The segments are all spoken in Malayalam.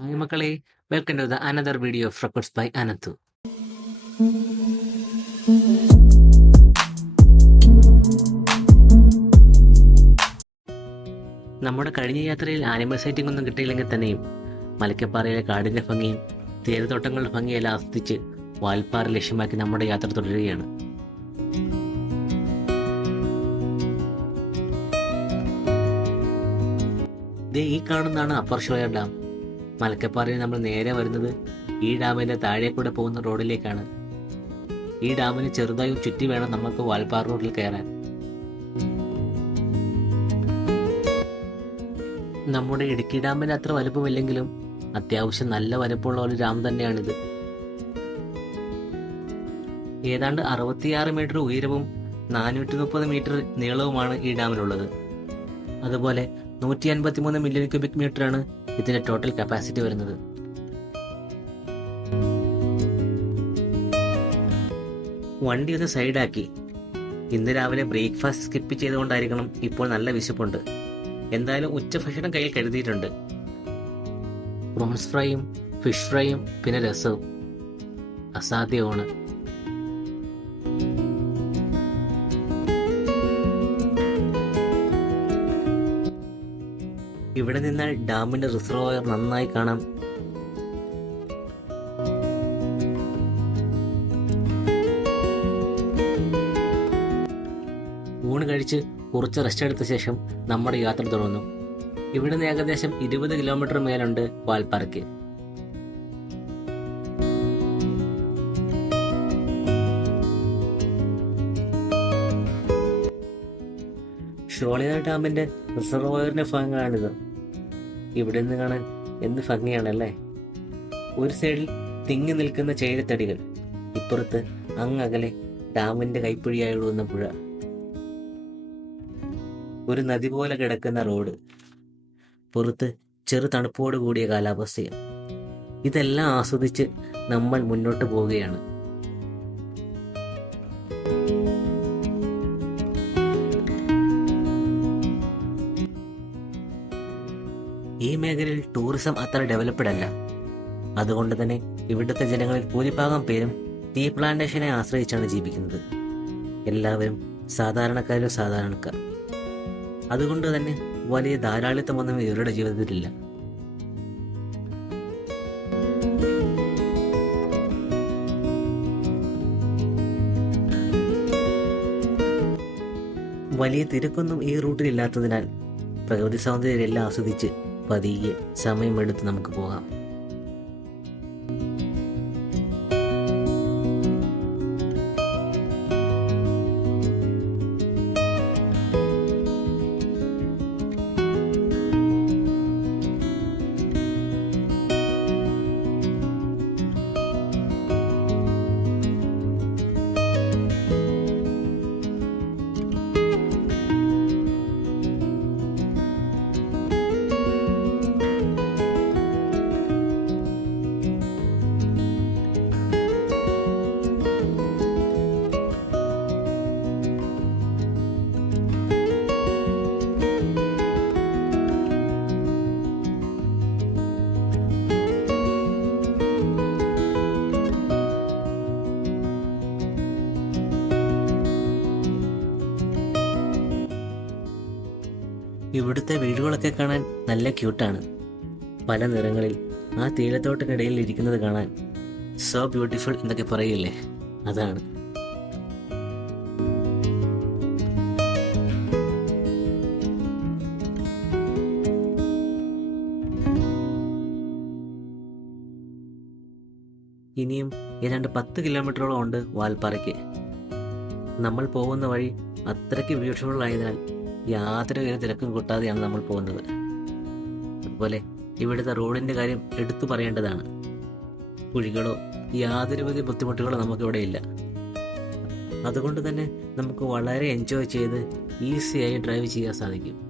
ഹായ് മക്കളെ welcome to the another video of records by Ananthu നമ്മുടെ കഴിഞ്ഞ യാത്രയിൽ ആനിമൽ സൈറ്റിംഗ് ഒന്നും കിട്ടിയില്ലെങ്കിൽ തന്നെയും മലക്കപ്പാറയിലെ കാടിന്റെ ഭംഗിയും തേരുതോട്ടങ്ങളുടെ ഭംഗിയെല്ലാം ആസ്വദിച്ച് വാൽപ്പാറ ലക്ഷ്യമാക്കി നമ്മുടെ യാത്ര തുടരുകയാണ്. ദേ ഈ കാണുന്നതാണ് അപ്പർ ഷോയർ ഡാം. മലക്കപ്പാറയിൽ നമ്മൾ നേരെ വരുന്നത് ഈ ഡാമിന്റെ താഴെ കൂടെ പോകുന്ന റോഡിലേക്കാണ്. ഈ ഡാമിന് ചെറുതായും ചുറ്റി വേണം നമുക്ക് വാൽപ്പാറ റോഡിൽ കയറാൻ. നമ്മുടെ ഇടുക്കി ഡാമിന് അത്ര വലുപ്പമില്ലെങ്കിലും അത്യാവശ്യം നല്ല വലുപ്പമുള്ള ഒരു ഡാം തന്നെയാണിത്. ഏതാണ്ട് അറുപത്തിയാറ് മീറ്റർ ഉയരവും നാനൂറ്റി മുപ്പത് മീറ്റർ നീളവുമാണ് ഈ ഡാമിനുള്ളത്. അതുപോലെ നൂറ്റി അൻപത്തി മൂന്ന് മില്യൺ ക്യൂബിക് മീറ്റർ ആണ് ഇതിന്റെ ടോട്ടൽ കപ്പാസിറ്റി വരുന്നത്. വണ്ടി ഒന്ന് സൈഡാക്കി. ഇന്ന് രാവിലെ ബ്രേക്ക്ഫാസ്റ്റ് സ്കിപ്പ് ചെയ്തുകൊണ്ടായിരിക്കണം ഇപ്പോൾ നല്ല വിശപ്പുണ്ട്. എന്തായാലും ഉച്ച ഭക്ഷണം കയ്യിൽ കരുതിയിട്ടുണ്ട്. പ്രോൺസ് ഫ്രൈയും ഫിഷ് ഫ്രൈയും പിന്നെ രസവും. അസാധ്യമാണ്. ഇവിടെ ഡാമിന്റെ റിസർവോയർ നന്നായി കാണാം. ഊണ് കഴിച്ച് കുറച്ച് റെസ്റ്റ് എടുത്ത ശേഷം നമ്മുടെ യാത്ര തുടർന്നു ഇവിടുന്ന് ഏകദേശം ഇരുപത് കിലോമീറ്റർ മേലുണ്ട് വാൽപ്പാറയ്ക്ക്. ഷോളിയാർ ഡാമിന്റെ റിസർവോയറിന്റെ ഭാഗമാണിത്. ഇവിടെ നിന്ന് കാണാൻ എന്ത് ഭംഗിയാണല്ലേ? ഒരു സൈഡിൽ തിങ്ങി നിൽക്കുന്ന ചേരത്തടികൾ ഇപ്പുറത്ത് അങ്ങകലെ ഡാമിന്റെ കൈപ്പിടിയായി ഒഴുകുന്ന പുഴ. ഒരു നദി പോലെ കിടക്കുന്ന റോഡ് പുറത്ത് ചെറു തണുപ്പോട് കൂടിയ കാലാവസ്ഥയും ഇതെല്ലാം ആസ്വദിച്ച് നമ്മൾ മുന്നോട്ട് പോവുകയാണ്. ടൂറിസം അത്ര ഡെവലപ്ഡ് അല്ല. അതുകൊണ്ട് തന്നെ ഇവിടുത്തെ ജനങ്ങളിൽ ഭൂരിഭാഗം പേരും ടീ പ്ലാന്റേഷനെ ആശ്രയിച്ചാണ് ജീവിക്കുന്നത്. എല്ലാവരും സാധാരണക്കാരും സാധാരണക്കാർ. അതുകൊണ്ട് തന്നെ വലിയ ധാരാളിത്തമൊന്നും ഇവരുടെ ജീവിതത്തിലില്ല വലിയ തിരക്കൊന്നും ഈ റൂട്ടിൽ ഇല്ലാത്തതിനാൽ പ്രകൃതി സൗന്ദര്യം എല്ലാം ആസ്വദിച്ച് പതിയെ സമയമെടുത്ത് നമുക്ക് പോകാം. ഇവിടുത്തെ വീടുകളൊക്കെ കാണാൻ നല്ല ക്യൂട്ടാണ് പല നിറങ്ങളിൽ ആ തീരത്തോട്ടിനിടയിൽ ഇരിക്കുന്നത് കാണാൻ സോ ബ്യൂട്ടിഫുൾ എന്നൊക്കെ പറയില്ലേ? അതാണ്. ഇനിയും ഏതാണ്ട് പത്ത് കിലോമീറ്ററോളം ഉണ്ട് വാൽപ്പാറയ്ക്ക്. നമ്മൾ പോകുന്ന വഴി അത്രയ്ക്ക് ബ്യൂട്ടിഫുൾ ആയതിനാൽ യാതൊരു കാര്യം തിരക്കും കൂട്ടാതെയാണ് നമ്മൾ പോകുന്നത്. അതുപോലെ ഇവിടുത്തെ റോഡിന്റെ കാര്യം എടുത്തു പറയേണ്ടതാണ്. കുഴികളോ യാതൊരുവിധ ബുദ്ധിമുട്ടുകളോ നമുക്കിവിടെ ഇല്ല. അതുകൊണ്ട് തന്നെ നമുക്ക് വളരെ എൻജോയ് ചെയ്ത് ഈസിയായി ഡ്രൈവ് ചെയ്യാൻ സാധിക്കും.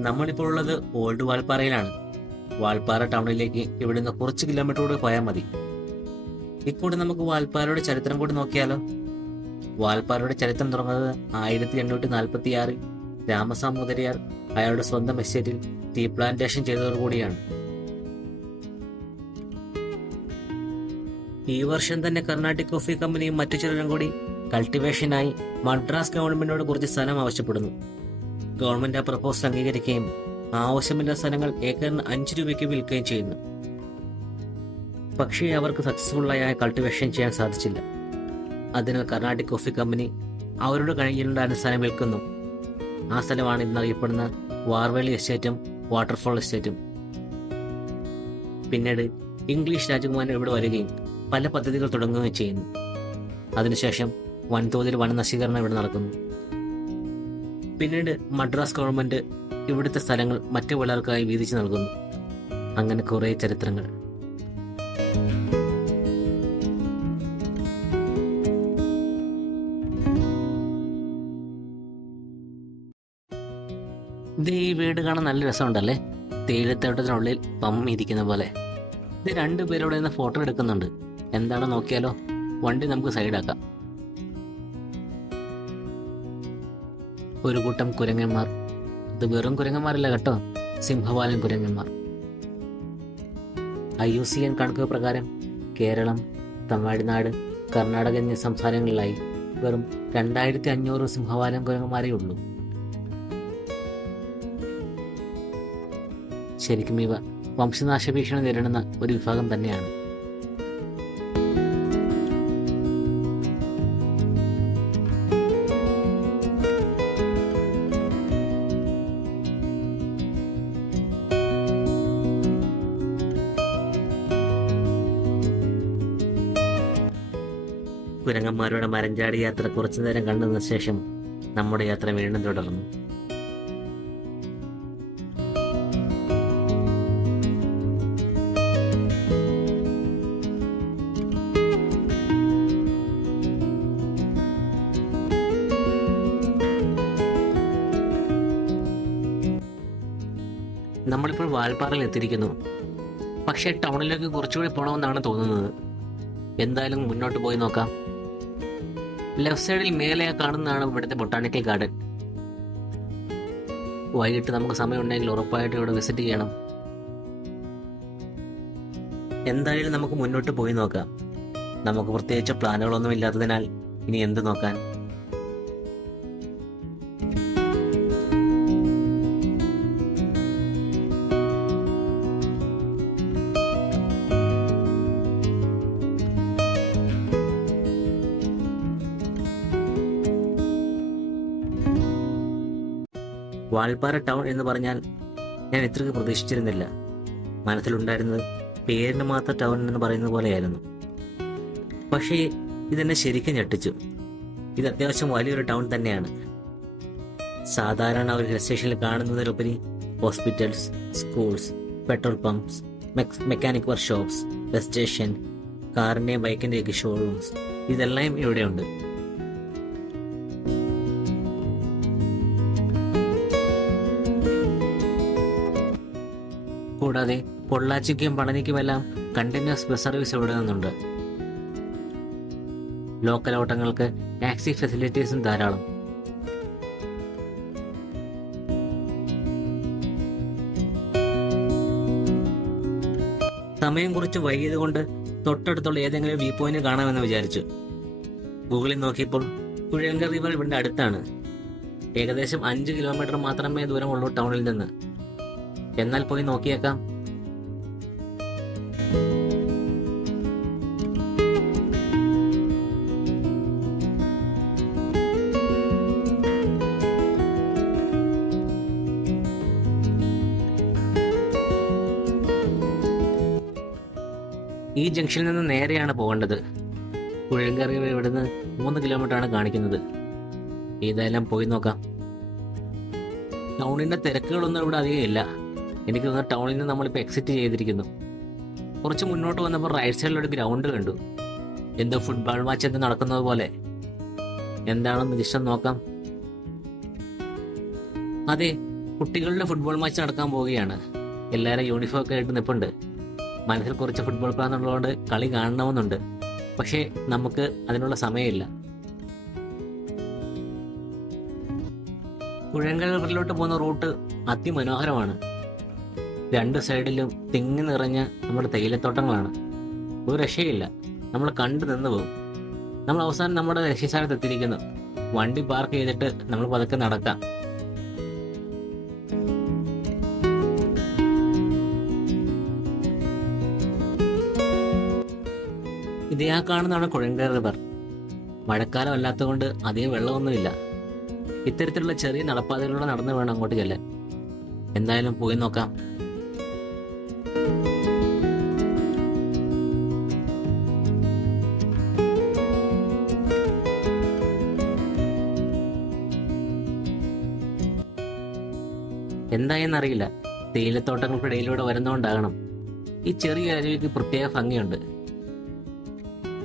നമ്മളിപ്പോൾ ഉള്ളത് ഓൾഡ് വാൽപ്പാറയിലാണ്. വാൽപ്പാറ ടൗണിലേക്ക് ഇവിടുന്ന് കുറച്ച് കിലോമീറ്റർ കൂടി പോയാൽ മതി. ഇക്കൂടെ നമുക്ക് വാൽപ്പാറയുടെ ചരിത്രം കൂടി നോക്കിയാലോ? വാൽപ്പാറയുടെ ചരിത്രം തുടങ്ങുന്നത് ആയിരത്തി എണ്ണൂറ്റി നാൽപ്പത്തി ആറിൽ രാമസാമൂതരിയാർ അയാളുടെ സ്വന്തം എസ്റ്റേറ്റിൽ ടീ പ്ലാന്റേഷൻ ചെയ്തതോടുകൂടിയാണ് ഈ വർഷം തന്നെ കർണാട്ടിക് കോഫി കമ്പനിയും മറ്റു ചിലരും കൂടി കൾട്ടിവേഷനായി മദ്രാസ് ഗവൺമെന്റിനോട് കുറച്ച് സ്ഥലം ആവശ്യപ്പെടുന്നു. ഗവൺമെന്റ് ആ പ്രപ്പോസൽ അംഗീകരിക്കുകയും ആവശ്യമില്ല സ്ഥലങ്ങൾ ഏക്കറിന് അഞ്ച് രൂപയ്ക്ക് വിൽക്കുകയും ചെയ്യുന്നു. പക്ഷേ അവർക്ക് സക്സസ്ഫുള്ളായ കൾട്ടിവേഷൻ ചെയ്യാൻ സാധിച്ചില്ല. അതിനാൽ കർണാട്ടിക് കോഫി കമ്പനി അവരുടെ കയ്യിലുണ്ടായിരുന്ന സ്ഥലം വിൽക്കുന്നു. ആ സ്ഥലമാണ് ഇന്ന് അറിയപ്പെടുന്ന വാർവേളി എസ്റ്റേറ്റും വാട്ടർഫോൾ എസ്റ്റേറ്റും. പിന്നീട് ഇംഗ്ലീഷ് രാജകുമാരൻ ഇവിടെ വരികയും പല പദ്ധതികൾ തുടങ്ങുകയും ചെയ്യുന്നു. അതിനുശേഷം വൻതോതിൽ വനനശീകരണം ഇവിടെ നടക്കുന്നു. പിന്നീട് മദ്രാസ് ഗവൺമെന്റ് ഇവിടുത്തെ സ്ഥലങ്ങൾ മറ്റു പിള്ളേർക്കായി വീതിച്ചു നൽകുന്നു. അങ്ങനെ കുറെ ചരിത്രങ്ങൾ. ഈ വീട് കാണാൻ നല്ല രസമുണ്ടല്ലേ? തേയിലത്തോട്ടത്തിനുള്ളിൽ പമ്മി ഇരിക്കുന്ന പോലെ. ഇത് രണ്ടുപേരോടെ നിന്ന് ഫോട്ടോ എടുക്കുന്നുണ്ട്. എന്താണ് നോക്കിയാലോ? വണ്ടി നമുക്ക് സൈഡാക്കാം. ഒരു കൂട്ടം കുരങ്ങന്മാർ. ഇത് വെറും കുരങ്ങന്മാരല്ല കേട്ടോ സിംഹവാലൻ കുരങ്ങന്മാർ. ഐ യു സി എൻ കണക്ക് പ്രകാരം കേരളം തമിഴ്നാട് കർണാടക എന്നീ സംസ്ഥാനങ്ങളിലായി വെറും രണ്ടായിരത്തി അഞ്ഞൂറ് സിംഹവാലൻ കുരങ്ങന്മാരേ ഉള്ളൂ. ശരിക്കും ഇവ വംശനാശ ഭീഷണി നേരിടുന്ന ഒരു വിഭാഗം തന്നെയാണ്. കുരങ്ങന്മാരുടെ മരഞ്ചാടി യാത്ര കുറച്ചു നേരം കണ്ടതിന് ശേഷം നമ്മുടെ യാത്ര വീണ്ടും തുടർന്നു. നമ്മളിപ്പോൾ വാൽപ്പാറയിൽ എത്തിയിരിക്കുന്നു. പക്ഷേ ടൗണിലേക്ക് കുറച്ചുകൂടി പോകണമെന്നാണ് തോന്നുന്നത്. എന്തായാലും മുന്നോട്ട് പോയി നോക്കാം. ലെഫ്റ്റ് സൈഡിൽ മേലെ കാണുന്നതാണ് ഇവിടുത്തെ ബൊട്ടാണിക്കൽ ഗാർഡൻ വൈകിട്ട് നമുക്ക് സമയമുണ്ടെങ്കിൽ ഉറപ്പായിട്ട് ഇവിടെ വിസിറ്റ് ചെയ്യണം. എന്തായാലും നമുക്ക് മുന്നോട്ട് പോയി നോക്കാം. നമുക്ക് പ്രത്യേകിച്ച് പ്ലാനുകളൊന്നും ഇല്ലാത്തതിനാൽ ഇനി എന്ത് നോക്കാൻ? വാൾപ്പാറ ടൗൺ എന്ന് പറഞ്ഞാൽ ഞാൻ ഇത്രയ്ക്ക് പ്രതീക്ഷിച്ചിരുന്നില്ല. മനസ്സിലുണ്ടായിരുന്നത് പേരിന് മാത്രം ടൗൺ എന്ന് പറയുന്ന പോലെയായിരുന്നു. പക്ഷേ ഇതെന്നെ ശരിക്കും ഞെട്ടിച്ചു. ഇത് അത്യാവശ്യം വലിയൊരു ടൗൺ തന്നെയാണ്. സാധാരണ ഒരു ഹിൽ സ്റ്റേഷനിൽ കാണുന്നതിലുപരി hospitals schools petrol pumps mechanic workshops bus station കാറിന്റെയും ബൈക്കിന്റെയൊക്കെ ഷോറൂംസ് ഇതെല്ലാം ഇവിടെയുണ്ട്. കൂടാതെ പൊള്ളാച്ചിക്കും പളനിക്കുമെല്ലാം കണ്ടിന്യൂസ് ബസ് സർവീസ് ഇവിടെ ലോക്കൽ ഓട്ടങ്ങൾക്ക് ടാക്സി ഫെസിലിറ്റീസും ധാരാളം. സമയം കുറിച്ച് വൈകിയത് കൊണ്ട് തൊട്ടടുത്തുള്ള ഏതെങ്കിലും വ്യൂ പോയിന്റ് കാണാമെന്ന് വിചാരിച്ചു. ഗൂഗിളിൽ നോക്കിയപ്പോൾ കുഴങ്കർ റിവർ ഇവിടെ അടുത്താണ്. ഏകദേശം അഞ്ച് കിലോമീറ്റർ മാത്രമേ ദൂരമുള്ളൂ ടൗണിൽ നിന്ന്. എന്നാൽ പോയി നോക്കിയേക്കാം. ഈ ജംഗ്ഷനിൽ നിന്ന് നേരെയാണ് പോകേണ്ടത്. പുഴങ്കറി ഇവിടുന്ന് മൂന്ന് കിലോമീറ്റർ ആണ് കാണിക്കുന്നത്. ഏതായാലും പോയി നോക്കാം. ടൗണിന്റെ തിരക്കുകളൊന്നും ഇവിടെ അധികം ഇല്ല. എനിക്ക് തോന്നുന്നു ടൗണിൽ നിന്ന് നമ്മളിപ്പോൾ എക്സിറ്റ് ചെയ്തിരിക്കുന്നു. കുറച്ച് മുന്നോട്ട് വന്നപ്പോൾ റൈറ്റ് സൈഡിലൊരു ഗ്രൗണ്ട് കണ്ടു. എന്തോ ഫുട്ബോൾ മാച്ച് എന്ത് നടക്കുന്നത് പോലെ. എന്താണെന്ന് ജസ്റ്റ് നോക്കാം. അതെ കുട്ടികളുടെ ഫുട്ബോൾ മാച്ച് നടക്കാൻ പോവുകയാണ്. എല്ലാവരും യൂണിഫോം ഒക്കെ ആയിട്ട് നിൽപ്പുണ്ട് മനസ്സിൽ കുറച്ച് ഫുട്ബോൾ പ്രാന്തുള്ളതുകൊണ്ട് കളി കാണണമെന്നുണ്ട്. പക്ഷേ നമുക്ക് അതിനുള്ള സമയമില്ല. കുഴങ്കഴിലോട്ട് പോകുന്ന റൂട്ട് അതിമനോഹരമാണ്. രണ്ട് സൈഡിലും തിങ്ങി നിറഞ്ഞ നമ്മുടെ തേയിലത്തോട്ടങ്ങളാണ്. ഒരു രക്ഷയില്ല. നമ്മൾ കണ്ടു നിന്ന് പോകും. നമ്മൾ അവസാനം നമ്മുടെ ലക്ഷ്യസ്ഥാനത്ത് എത്തിയിരിക്കുന്നു. വണ്ടി പാർക്ക് ചെയ്തിട്ട് നമ്മൾ പതുക്കെ നടക്കാം. ഇത് ആ കാണുന്നതാണ് കുഴങ്കര റിവർ മഴക്കാലം അല്ലാത്തതുകൊണ്ട് അധികം വെള്ളമൊന്നുമില്ല. ഇത്തരത്തിലുള്ള ചെറിയ നടപ്പാതകളിലൂടെ നടന്നു വേണം അങ്ങോട്ട് ചെല്ലാൻ എന്തായാലും പോയി നോക്കാം. എന്തായെന്നറിയില്ല. തേയിലത്തോട്ടങ്ങൾക്കിടയിലൂടെ വരുന്നതുകൊണ്ടാകണം ഈ ചെറിയ അരുവിക്ക് പ്രത്യേക ഭംഗിയുണ്ട്.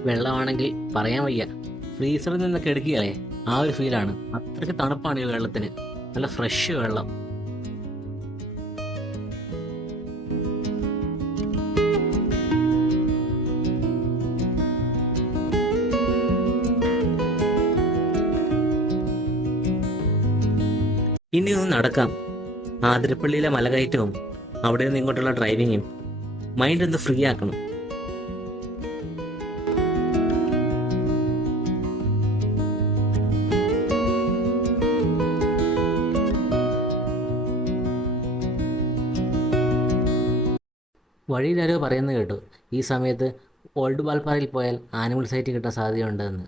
വെള്ളമാണെങ്കിൽ പറയാൻ വയ്യ. ഫ്രീസറിൽ നിന്നൊക്കെ എടുക്കുകയല്ലേ ആ ഒരു ഫീലാണ്. അത്രയ്ക്ക് തണുപ്പാണ് ഈ വെള്ളത്തിന്. നല്ല ഫ്രഷ് വെള്ളം. ഇനി ഒന്ന് നടക്കാം. ആതിരപ്പള്ളിയിലെ മലകയറ്റവും അവിടെ നിന്ന് ഇങ്ങോട്ടുള്ള ഡ്രൈവിങ്ങും മൈൻഡ് ഒന്ന് ഫ്രീ ആക്കണം. വഴിയിലാരോ പറയുന്നത് കേട്ടു ഈ സമയത്ത് ഓൾഡ് വാൽപ്പാറയിൽ പോയാൽ ആനിമൽ സൈറ്റ് കിട്ടാൻ സാധ്യതയുണ്ടെന്ന്.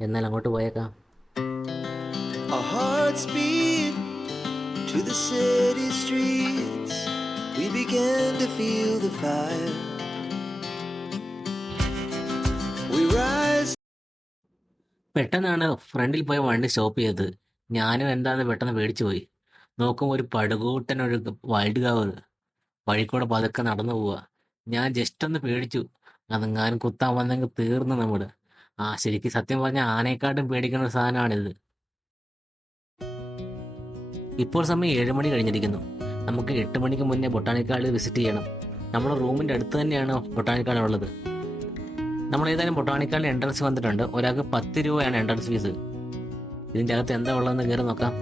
എന്നാൽ അങ്ങോട്ട് പോയേക്കാം. To the city streets. We began to feel the fire. We rise. പെട്ടെന്നാണ് ഫ്രണ്ടിൽ പോയ വണ്ടി സ്റ്റോപ്പ് ചെയ്തത് ഞാനും എന്താന്ന് പെട്ടെന്ന് പേടിച്ചു പോയി നോക്കുമ്പോൾ ഒരു പടുകൂട്ടൻ ഒരു വൈൽഡ് കവർ വഴിക്കൂടെ പതുക്കെ നടന്നു പോവുക ഞാൻ ജസ്റ്റ് ഒന്ന് പേടിച്ചു അതെങ്ങാനും കുത്താൻ വന്നെങ്കിൽ തീർന്നു നമ്മുടെ ആ ശരിക്കും സത്യം പറഞ്ഞ ആനയെക്കാട്ടും പേടിക്കുന്ന സാധനമാണിത് ഇപ്പോൾ സമയം ഏഴ് മണി കഴിഞ്ഞിരിക്കുന്നു. നമുക്ക് എട്ട് മണിക്ക് മുന്നേ ബൊട്ടാണിക്കാട് വിസിറ്റ് ചെയ്യണം. നമ്മുടെ റൂമിന്റെ അടുത്ത് തന്നെയാണ് ബൊട്ടാണിക്കാട് ഉള്ളത്. നമ്മൾ ഏതായാലും ബൊട്ടാണിക്കാളിൽ എൻട്രൻസ് വന്നിട്ടുണ്ട്. ഒരാൾക്ക് പത്ത് രൂപയാണ് എൻട്രൻസ് ഫീസ് ഇതിന്റെ അകത്ത് എന്താ ഉള്ളതെന്ന് കയറി നോക്കാം.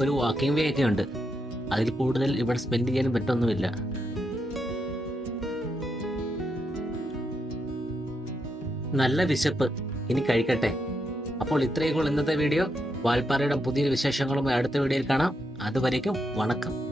ഒരു വാക്കിംഗ് വേ ഒക്കെ ഉണ്ട്. അതിൽ കൂടുതൽ ഇവിടെ സ്പെൻഡ് ചെയ്യാനും പറ്റൊന്നുമില്ല. നല്ല വിശപ്പ്. ഇനി കഴിക്കട്ടെ. അപ്പോൾ ഇത്രയൊക്കെ ഇന്നത്തെ വീഡിയോ വാൽപ്പാറയുടെ പുതിയ വിശേഷങ്ങളും അടുത്ത വീഡിയോയിൽ കാണാം. അതുവരേക്കും വണക്കം.